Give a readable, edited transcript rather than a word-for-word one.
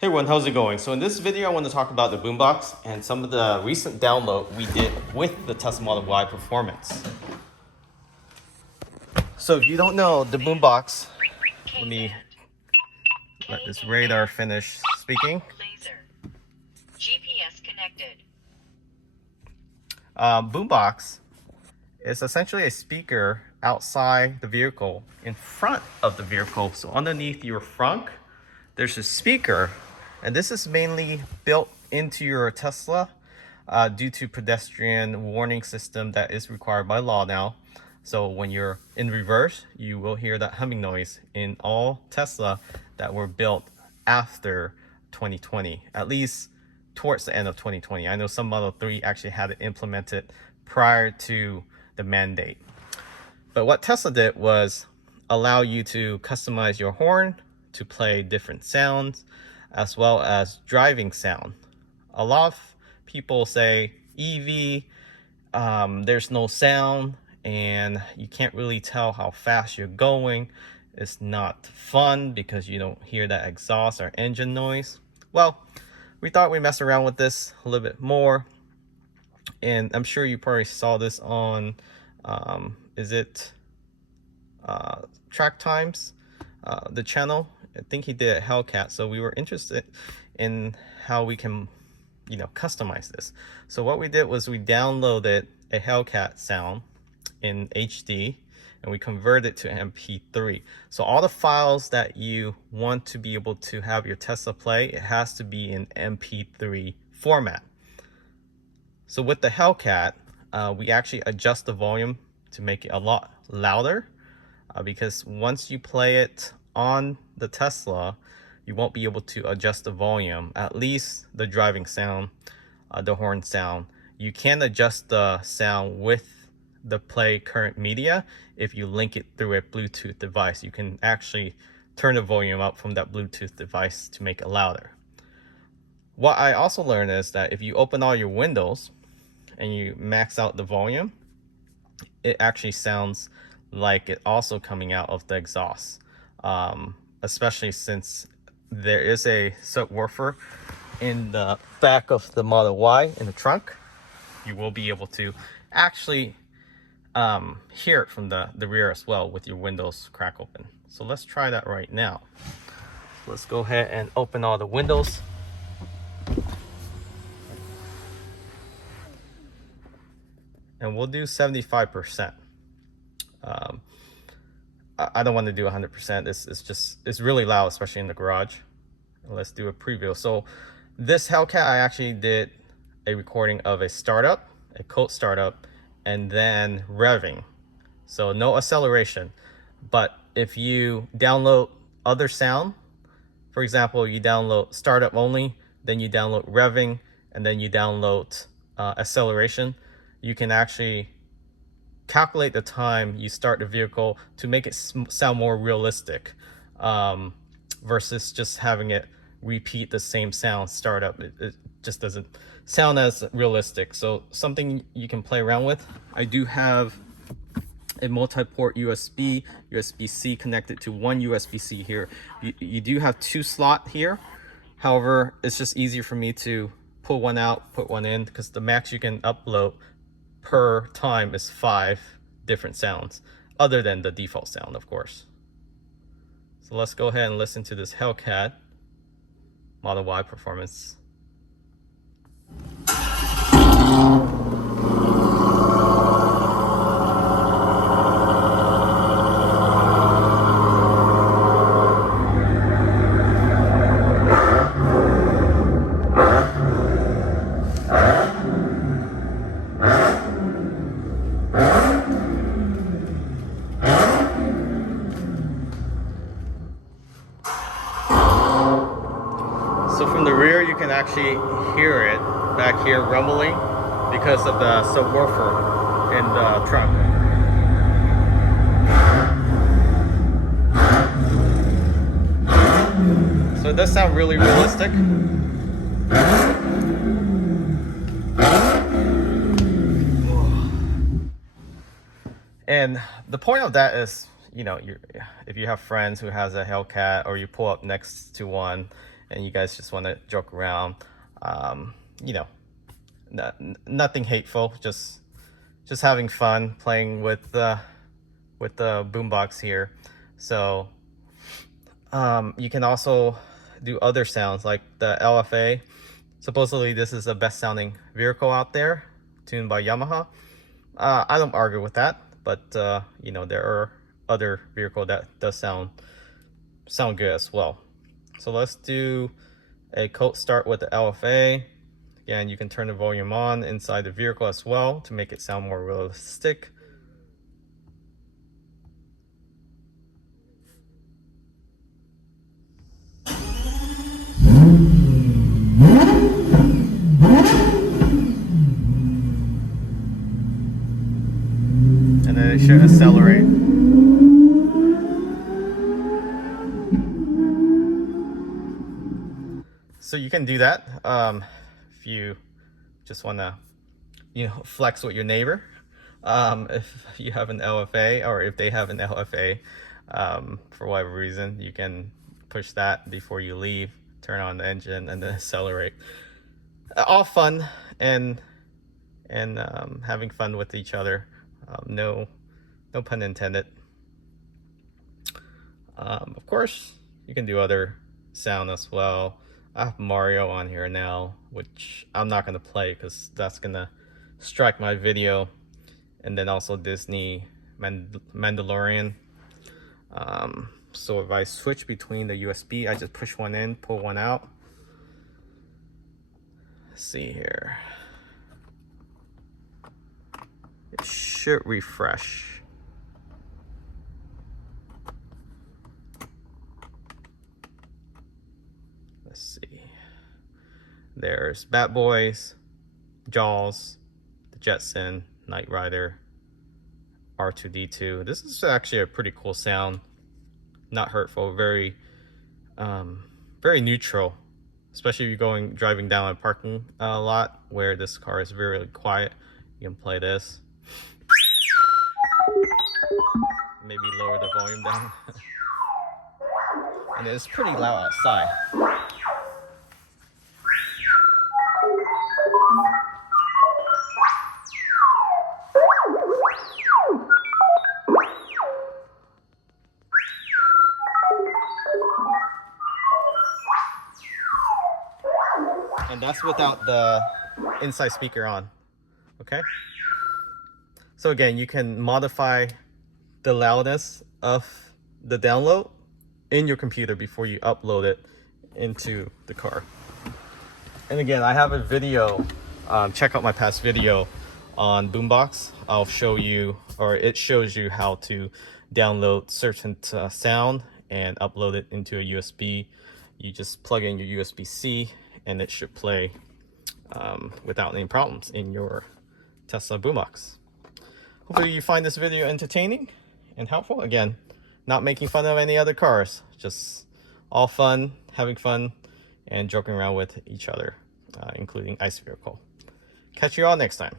Hey everyone, how's it going? So in this video, I want to talk about the Boombox and some of the recent download we did with the Tesla Model Y performance. So if you don't know the Boombox, let me let this radar finish speaking. GPS connected. Boombox is essentially a speaker outside the vehicle, in front of the vehicle. So underneath your frunk, there's a speaker, and this is mainly built into your Tesla due to pedestrian warning system that is required by law now. So when you're in reverse, you will hear that humming noise in all Tesla that were built after 2020, at least towards the end of 2020. I know some Model 3 actually had it implemented prior to the mandate. But what Tesla did was allow you to customize your horn to play different sounds, as well as driving sound. A lot of people say EV, there's no sound and you can't really tell how fast you're going. It's not fun because you don't hear that exhaust or engine noise. Well, we thought we'd mess around with this a little bit more, and I'm sure you probably saw this on Track Times, the channel. I think he did a Hellcat, so we were interested in how we can customize this. So what we did was we downloaded a Hellcat sound in HD and we converted it to MP3. So all the files that you want to be able to have your Tesla play, it has to be in MP3 format. So with the Hellcat, we actually adjust the volume to make it a lot louder, because once you play it on the Tesla, you won't be able to adjust the volume, at least the driving sound, the horn sound. You can adjust the sound with the play current media if you link it through a Bluetooth device. You can actually turn the volume up from that Bluetooth device to make it louder. What I also learned is that if you open all your windows and you max out the volume, it actually sounds like it also coming out of the exhaust, especially since there is a subwoofer in the back of the Model Y in the trunk. You will be able to actually hear it from the rear as well with your windows crack open. So let's try that right now. Let's go ahead and open all the windows. And we'll do 75%. I don't want to do 100%. It's really loud, especially in the garage. Let's do a preview. So this Hellcat, I actually did a recording of a startup, a cold startup, and then revving. So no acceleration. But if you download other sound, for example, you download startup only, then you download revving, and then you download acceleration, you can actually calculate the time you start the vehicle to make it sound more realistic, versus just having it repeat the same sound startup. It just doesn't sound as realistic. So something you can play around with. I do have a multi-port USB-C connected to one USB-C here. You do have two slots here. However, it's just easier for me to pull one out, put one in, because the max you can upload per time is 5 different sounds, other than the default sound, of course. So let's go ahead and listen to this Hellcat Model Y performance. So from the rear, you can actually hear it back here rumbling because of the subwoofer in the trunk. So it does sound really realistic. And the point of that is, if you have friends who has a Hellcat, or you pull up next to one and you guys just want to joke around, you know, nothing hateful, just having fun playing with the boombox here. So you can also do other sounds like the LFA. Supposedly this is the best sounding vehicle out there, tuned by Yamaha. I don't argue with that, but you know, there are other vehicle that does sound good as well. So let's do a cold start with the LFA. Again, you can turn the volume on inside the vehicle as well to make it sound more realistic. And then it should accelerate. So you can do that if you just want to, you know, flex with your neighbor. If you have an LFA, or if they have an LFA, for whatever reason, you can push that before you leave, turn on the engine, and then accelerate. All fun and having fun with each other. No pun intended. Of course, you can do other sound as well. I have Mario on here now, which I'm not gonna play because that's gonna strike my video. And then also Disney Mandalorian. So if I switch between the USB, I just push one in, pull one out. Let's see here. It should refresh. Let's see. There's Bat Boys, Jaws, the Jetson, Knight Rider, R2-D2. This is actually a pretty cool sound. Not hurtful, very neutral, especially if you're driving down a parking lot where this car is very quiet. You can play this. Maybe lower the volume down. And it's pretty loud outside. And that's without the inside speaker on. Okay, so again, you can modify the loudness of the download in your computer before you upload it into the car. And again, I have a video, check out my past video on Boombox. I'll show you, or it shows you how to download certain sound and upload it into a USB. You just plug in your USB-C and it should play without any problems in your Tesla Boombox. Hopefully you find this video entertaining and helpful. Again, not making fun of any other cars, just all fun, having fun, and joking around with each other, including ice vehicle. Catch you all next time.